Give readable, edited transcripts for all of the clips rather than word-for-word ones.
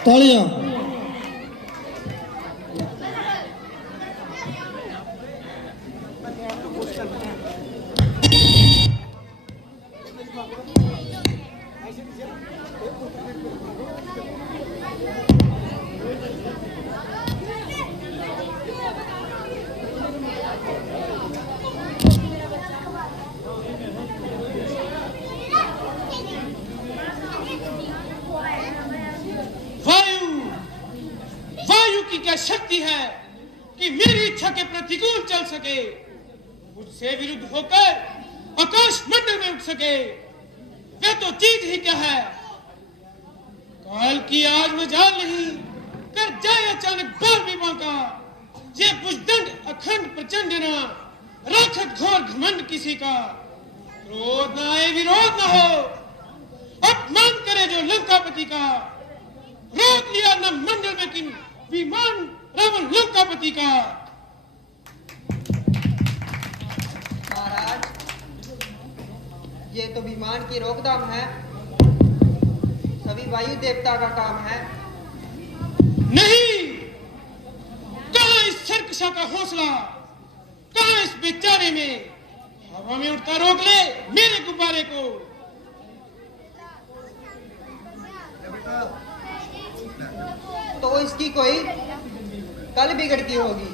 तालियां। वायु की क्या शक्ति है कि मेरी इच्छा के प्रतिकूल चल सके, मुझसे विरुद्ध होकर आकाश मंडल में उठ सके। वे तो चीज ही क्या है, काल की आज में जान नहीं कर जाए अचानक बाल विवाह का। ये बुजदंड अखंड प्रचंड ना राक्षस घोर घमंड किसी का। क्रोध न आए विरोध न हो, अपमान करे जो लंकापति का। रोक लिया न मंडल में किन विमान रावण लंकापति का। महाराज, ये तो विमान की रोकथाम है, सभी वायु देवता का काम है। नहीं, कहां इस सर्कशा का हौसला, कहां इस बेचारे में हवा में उड़ता रोक ले मेरे गुब्बारे को। तो इसकी कोई कल बिगड़ती होगी।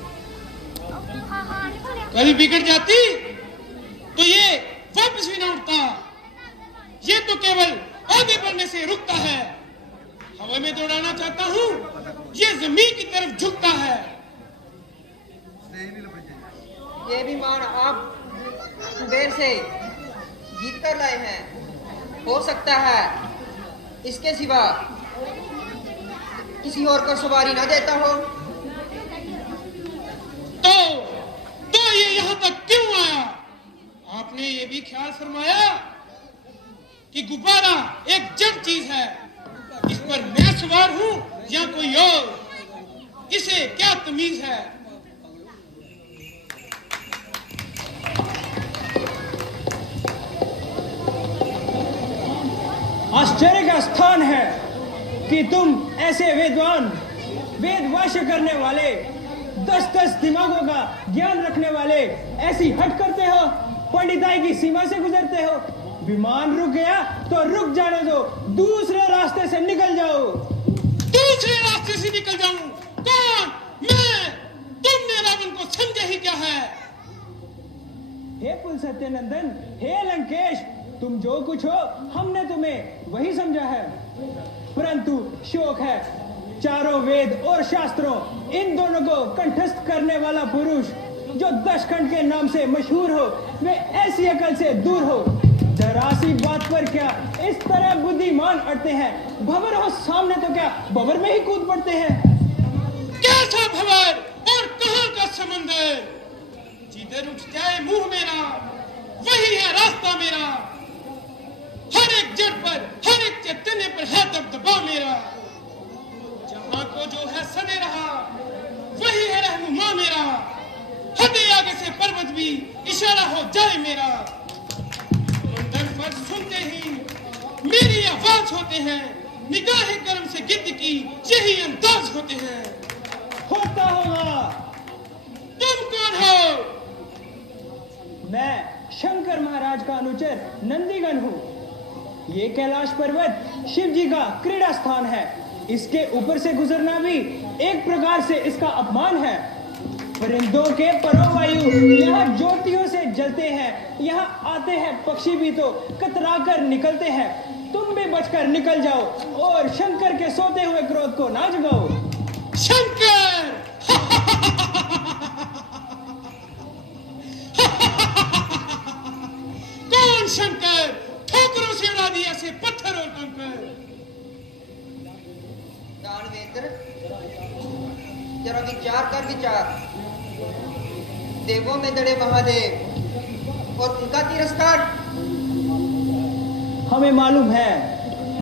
कल बिगड़ जाती तो ये वापस भी ना उठता। ये तो केवल आगे बढ़ने से रुकता है। हवा में दौड़ाना चाहता हूं, ये जमीन की तरफ झुकता है। ये विमान आप कुबेर से जीत कर लाए हैं। हो सकता है इसके सिवा किसी और को सवारी ना देता हो। तो ये यहाँ तक क्यों आया? आपने ये भी ख्याल फरमाया कि गुब्बारा एक जड़ चीज है, इस पर मैं सवार हूं या कोई और, इसे क्या तमीज है? आश्चर्य का स्थान है कि तुम ऐसे विद्वान, वेद वाष्य करने वाले, 10-10 दिमागों का ज्ञान रखने वाले ऐसी हट करते हो, पंडिताई की सीमा से गुजरते हो। विमान रुक गया तो रुक जाने दो, दूसरे रास्ते से निकल जाओ। दूसरे रास्ते से निकल जाऊं? कौन? मैं? तुमने रावण को समझे ही क्या है? हे कुल सत्यनंदन, हे लंकेश, तुम जो कुछ हो हमने तुम्हें वही समझा है। परंतु शोक है, चारों वेद और शास्त्रों इन दोनों को कंठस्थ करने वाला पुरुष जो 10 खंड के नाम से मशहूर हो, वे ऐसी अकल से दूर हो। जरा सी बात पर क्या इस तरह बुद्धिमान अड़ते हैं? भंवर हो सामने तो क्या भंवर में ही कूद पड़ते हैं। कैसा भंवर और कहां का समंदर? जिधर उठ जाए मुंह मेरा वही है रास्ता मेरा। हर एक जड़ पर, हर एक चैतन्य पर है दबदबा मेरा। जहां को जो है सने रहा वही है रहनुमा मेरा। हदे आगे से पर्वत भी इशारा हो जाए मेरा। मंडल पर सुनते ही मेरी आवाज होते हैं, निगाहे कर्म से गिद्ध की यही अंदाज होते हैं। होता होगा। तुम कौन हो? मैं शंकर महाराज का अनुचर नंदीगण हूँ। ये कैलाश पर्वत शिव जी का क्रीड़ा स्थान है। इसके ऊपर से गुजरना भी एक प्रकार से इसका अपमान है। परिंदों के परवायु यहाँ ज्योतियों से जलते हैं, यहाँ आते हैं पक्षी भी तो कतरा कर निकलते हैं। तुम भी बचकर निकल जाओ और शंकर के सोते हुए क्रोध को ना जगाओ। शंकर! कौन शंकर? ठोकरों से उड़ा दिया से पत्थर और कंकर। दानवेंद्र, जरा विचार कर विचार। देवों में दड़े महादेव और उनका तिरस्कार। हमें मालूम है